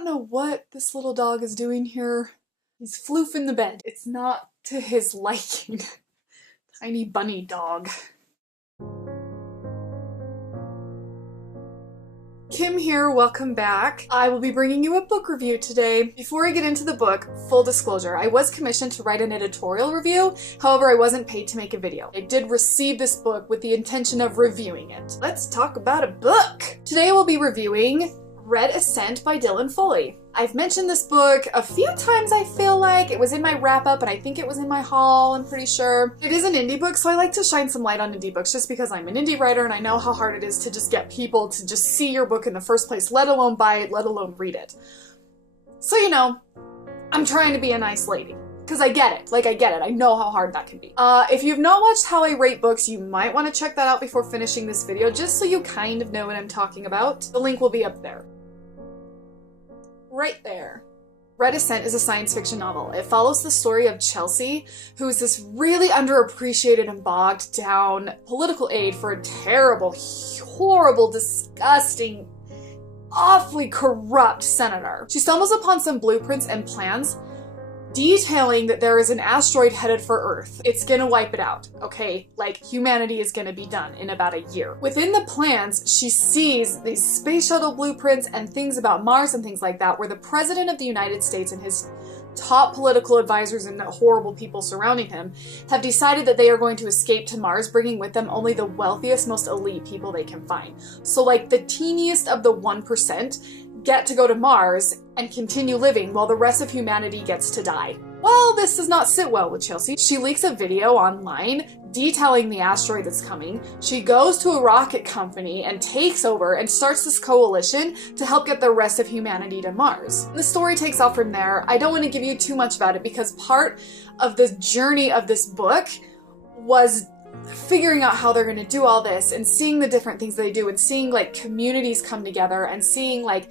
don't know what this little dog is doing here. He's floofing the bed. It's not to his liking. Tiny bunny dog. Kim here, welcome back. I will be bringing you a book review today. Before I get into the book, full disclosure, I was commissioned to write an editorial review, however I wasn't paid to make a video. I did receive this book with the intention of reviewing it. Let's talk about a book! Today we'll be reviewing Red Ascent by Dillon Foley. I've mentioned this book a few times, I feel like. It was in my wrap-up, and I think it was in my haul, I'm pretty sure. It is an indie book, so I like to shine some light on indie books just because I'm an indie writer and I know how hard it is to just get people to just see your book in the first place, let alone buy it, let alone read it. So, you know, I'm trying to be a nice lady. Because I get it. Like, I get it. I know how hard that can be. If you've not watched how I rate books, you might want to check that out before finishing this video, just so you kind of know what I'm talking about. The link will be up there. Right there. Red Ascent is a science fiction novel. It follows the story of Chelsea, who is this really underappreciated and bogged down political aide for a terrible, horrible, disgusting, awfully corrupt senator. She stumbles upon some blueprints and plans detailing that there is an asteroid headed for Earth. It's gonna wipe it out, okay? Like, humanity is gonna be done in about a year. Within the plans, she sees these space shuttle blueprints and things about Mars and things like that, where the President of the United States and his top political advisors and the horrible people surrounding him have decided that they are going to escape to Mars, bringing with them only the wealthiest, most elite people they can find. So, like, the teeniest of the 1% get to go to Mars and continue living while the rest of humanity gets to die. Well, this does not sit well with Chelsea. She leaks a video online detailing the asteroid that's coming. She goes to a rocket company and takes over and starts this coalition to help get the rest of humanity to Mars. The story takes off from there. I don't want to give you too much about it because part of the journey of this book was figuring out how they're going to do all this and seeing the different things they do and seeing like communities come together and seeing like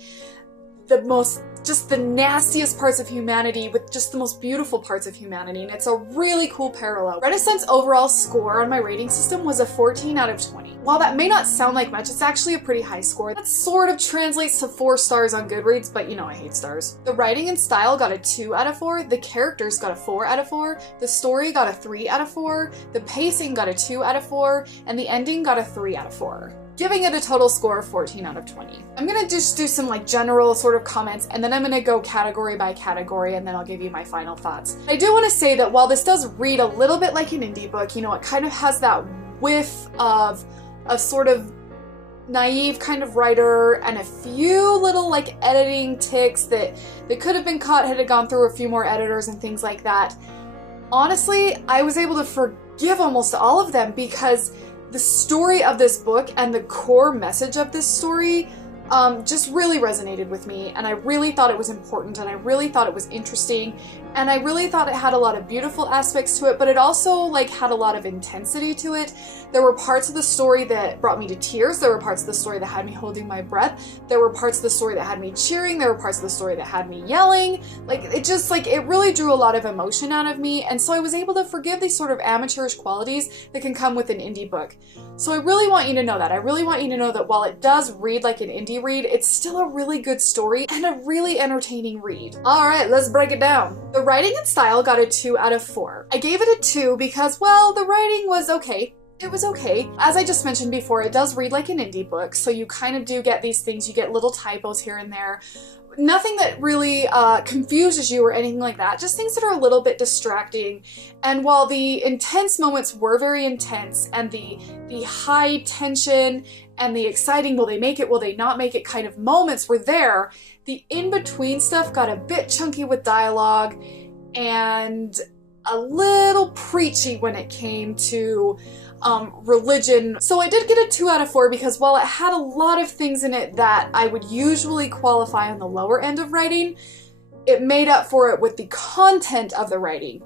just the nastiest parts of humanity with just the most beautiful parts of humanity, and it's a really cool parallel. Red Ascent's overall score on my rating system was a 14 out of 20. While that may not sound like much, it's actually a pretty high score. That sort of translates to 4 stars on Goodreads, but you know I hate stars. The writing and style got a 2 out of 4, the characters got a 4 out of 4, the story got a 3 out of 4, the pacing got a 2 out of 4, and the ending got a 3 out of 4. Giving it a total score of 14 out of 20. I'm gonna just do some like general sort of comments, and then I'm gonna go category by category, and then I'll give you my final thoughts. I do want to say that while this does read a little bit like an indie book, you know, it kind of has that whiff of a sort of naive kind of writer and a few little like editing ticks that could have been caught had it gone through a few more editors and things like that. Honestly, I was able to forgive almost all of them because the story of this book and the core message of this story just really resonated with me, and I really thought it was important, and I really thought it was interesting, and I really thought it had a lot of beautiful aspects to it, but it also like had a lot of intensity to it. There were parts of the story that brought me to tears, there were parts of the story that had me holding my breath, there were parts of the story that had me cheering, there were parts of the story that had me yelling. Like, it just like, it really drew a lot of emotion out of me, and so I was able to forgive these sort of amateurish qualities that can come with an indie book. So I really want you to know that. I really want you to know that while it does read like an indie read, it's still a really good story and a really entertaining read. Alright, let's break it down. The writing and style got a 2 out of 4. I gave it a 2 because, well, the writing was okay. It was okay. As I just mentioned before, it does read like an indie book, so you kind of do get these things. You get little typos here and there. Nothing that really confuses you or anything like that, just things that are a little bit distracting. And while the intense moments were very intense, and the high tension and the exciting, will they make it, will they not make it kind of moments were there, the in-between stuff got a bit chunky with dialogue and a little preachy when it came to religion. So I did get a 2 out of 4 because while it had a lot of things in it that I would usually qualify on the lower end of writing, it made up for it with the content of the writing.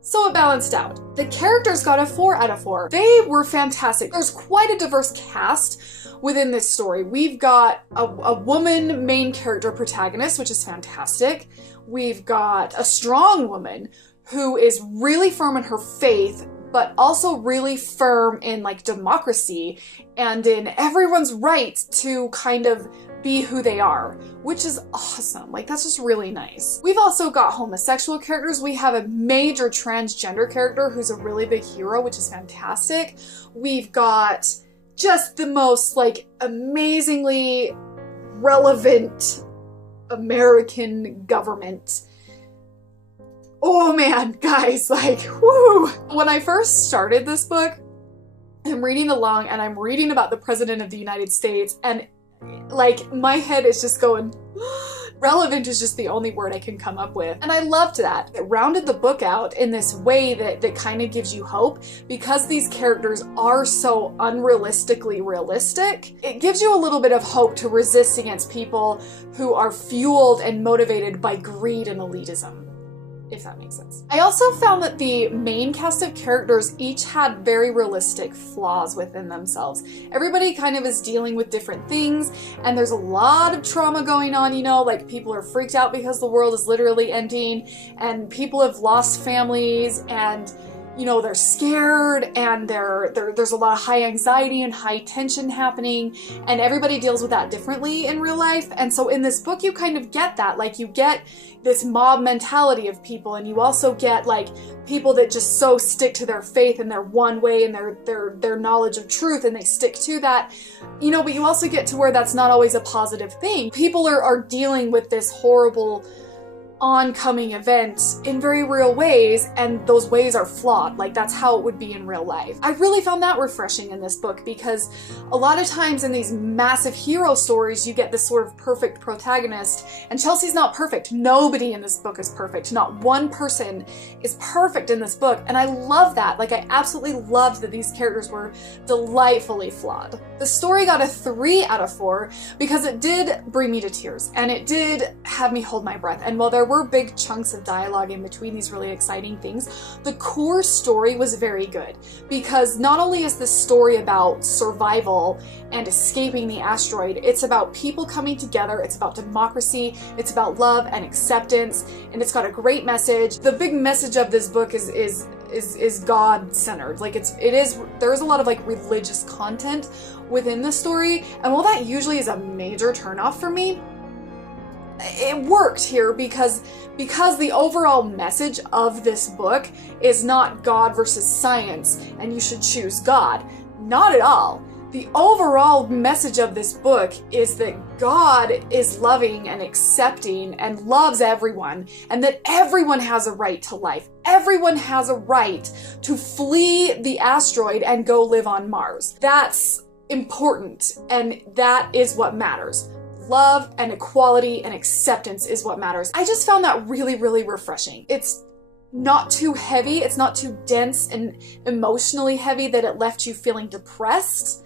So it balanced out. The characters got a 4 out of 4. They were fantastic. There's quite a diverse cast within this story. We've got a woman main character protagonist, which is fantastic. We've got a strong woman who is really firm in her faith, but also really firm in like democracy and in everyone's right to kind of be who they are, which is awesome. Like, that's just really nice. We've also got homosexual characters. We have a major transgender character who's a really big hero, which is fantastic. We've got just the most, like, amazingly relevant American government. Oh man, guys, like, whoo! When I first started this book, I'm reading along and I'm reading about the President of the United States, and like, my head is just going, relevant is just the only word I can come up with. And I loved that. It rounded the book out in this way that kind of gives you hope, because these characters are so unrealistically realistic. It gives you a little bit of hope to resist against people who are fueled and motivated by greed and elitism, if that makes sense. I also found that the main cast of characters each had very realistic flaws within themselves. Everybody kind of is dealing with different things, and there's a lot of trauma going on, you know, like people are freaked out because the world is literally ending, and people have lost families, and you know, they're scared, and there's a lot of high anxiety and high tension happening, and everybody deals with that differently in real life. And so in this book you kind of get that, like, you get this mob mentality of people, and you also get like people that just so stick to their faith and their one way and their knowledge of truth, and they stick to that, you know. But you also get to where that's not always a positive thing. People are dealing with this horrible oncoming event in very real ways, and those ways are flawed. Like, that's how it would be in real life. I really found that refreshing in this book, because a lot of times in these massive hero stories you get this sort of perfect protagonist, and Chelsea's not perfect. Nobody in this book is perfect. Not one person is perfect in this book, and I love that. Like, I absolutely loved that these characters were delightfully flawed. The story got a 3 out of 4 because it did bring me to tears, and it did have me hold my breath. And while there were big chunks of dialogue in between these really exciting things, the core story was very good, because not only is this story about survival and escaping the asteroid, it's about people coming together, it's about democracy, it's about love and acceptance, and it's got a great message. The big message of this book is God-centered. Like, there is a lot of like religious content within the story, and while that usually is a major turnoff for me, it worked here because the overall message of this book is not God versus science and you should choose God. Not at all. The overall message of this book is that God is loving and accepting and loves everyone, and that everyone has a right to life. Everyone has a right to flee the asteroid and go live on Mars. That's important, and that is what matters. Love and equality and acceptance is what matters. I just found that really, really refreshing. It's not too heavy, it's not too dense and emotionally heavy that it left you feeling depressed.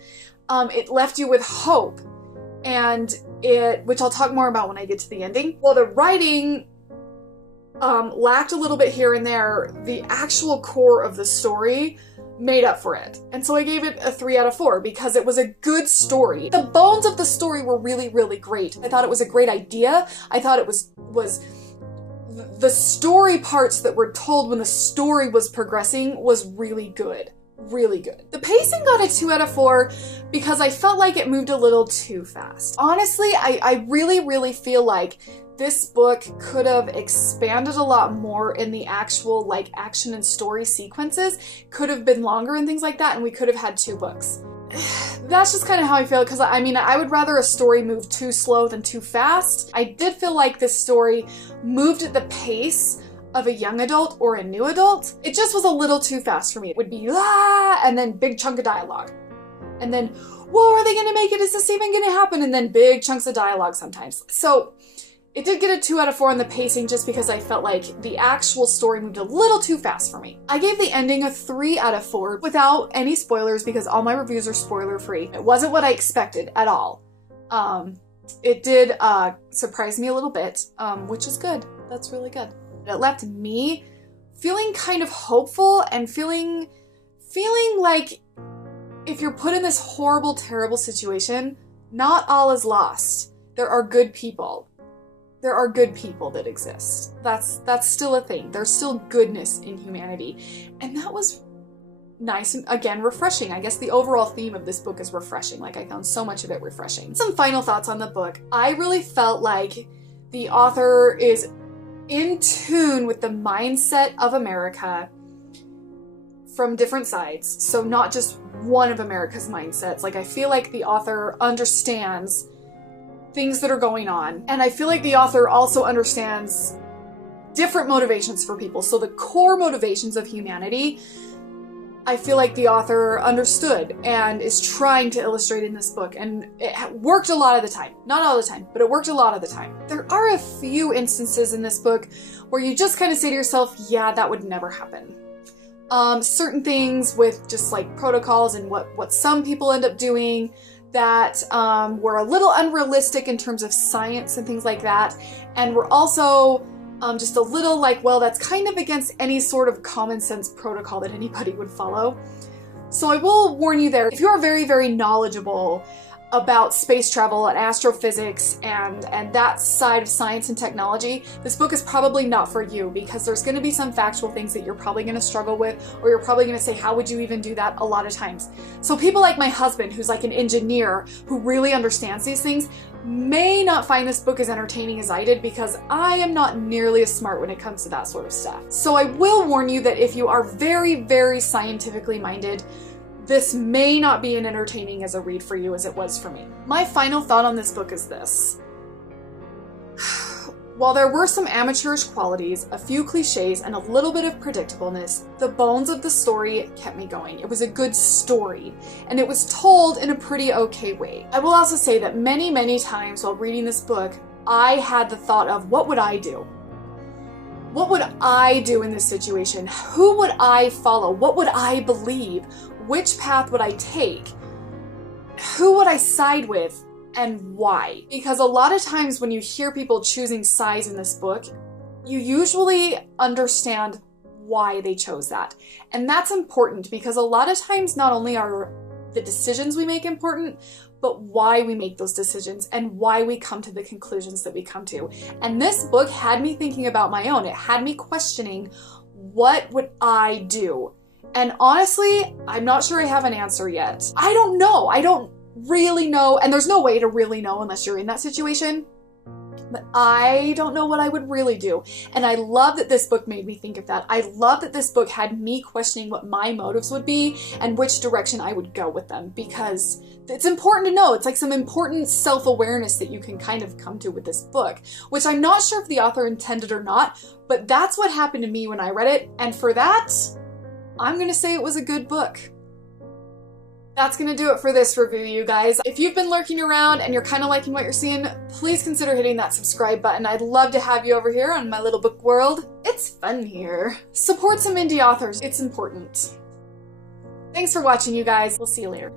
It left you with hope, and which I'll talk more about when I get to the ending. While the writing lacked a little bit here and there, the actual core of the story made up for it. And so I gave it a 3 out of 4 because it was a good story. The bones of the story were really, really great. I thought it was a great idea. I thought it was the story parts that were told when the story was progressing was really good. Really good. The pacing got a 2 out of 4 because I felt like it moved a little too fast. Honestly, I really, really feel like this book could have expanded a lot more in the actual like action and story sequences, could have been longer and things like that, and we could have had 2 books. That's just kind of how I feel, because I mean, I would rather a story move too slow than too fast. I did feel like this story moved at the pace of a young adult or a new adult. It just was a little too fast for me. It would be and then big chunk of dialogue, and then whoa, are they gonna make it? Is this even gonna happen? And then big chunks of dialogue sometimes. So it did get a 2 out of 4 on the pacing just because I felt like the actual story moved a little too fast for me. I gave the ending a 3 out of 4 without any spoilers because all my reviews are spoiler free. It wasn't what I expected at all. It did surprise me a little bit, which is good. That's really good. It left me feeling kind of hopeful and feeling like if you're put in this horrible, terrible situation, not all is lost. There are good people. There are good people that exist. That's still a thing. There's still goodness in humanity. And that was nice and, again, refreshing. I guess the overall theme of this book is refreshing. Like, I found so much of it refreshing. Some final thoughts on the book. I really felt like the author is in tune with the mindset of America from different sides. So not just one of America's mindsets. Like, I feel like the author understands things that are going on. And I feel like the author also understands different motivations for people. So the core motivations of humanity, I feel like the author understood and is trying to illustrate in this book. And it worked a lot of the time. Not all the time, but it worked a lot of the time. There are a few instances in this book where you just kind of say to yourself, yeah, that would never happen. Certain things with just like protocols and what some people end up doing that were a little unrealistic in terms of science and things like that. And were also just a little like, well, that's kind of against any sort of common sense protocol that anybody would follow. So I will warn you there, if you are very, very knowledgeable about space travel and astrophysics and that side of science and technology, this book is probably not for you, because there's going to be some factual things that you're probably going to struggle with, or you're probably going to say, how would you even do that, a lot of times. So people like my husband, who's like an engineer who really understands these things, may not find this book as entertaining as I did, because I am not nearly as smart when it comes to that sort of stuff. So I will warn you that if you are very, very scientifically minded, this may not be as entertaining as a read for you as it was for me. My final thought on this book is this. While there were some amateurish qualities, a few cliches, and a little bit of predictableness, the bones of the story kept me going. It was a good story, and it was told in a pretty okay way. I will also say that many, many times while reading this book, I had the thought of, what would I do? What would I do in this situation? Who would I follow? What would I believe? Which path would I take? Who would I side with? And why? Because a lot of times when you hear people choosing sides in this book, you usually understand why they chose that. And that's important, because a lot of times not only are the decisions we make important, but why we make those decisions and why we come to the conclusions that we come to. And this book had me thinking about my own. It had me questioning, what would I do? And honestly, I'm not sure I have an answer yet. I don't know. I don't really know. And there's no way to really know unless you're in that situation. But I don't know what I would really do. And I love that this book made me think of that. I love that this book had me questioning what my motives would be and which direction I would go with them, because it's important to know. It's like some important self-awareness that you can kind of come to with this book, which I'm not sure if the author intended or not, but that's what happened to me when I read it. And for that, I'm going to say it was a good book. That's going to do it for this review, you guys. If you've been lurking around and you're kind of liking what you're seeing, please consider hitting that subscribe button. I'd love to have you over here on my little book world. It's fun here. Support some indie authors. It's important. Thanks for watching, you guys. We'll see you later.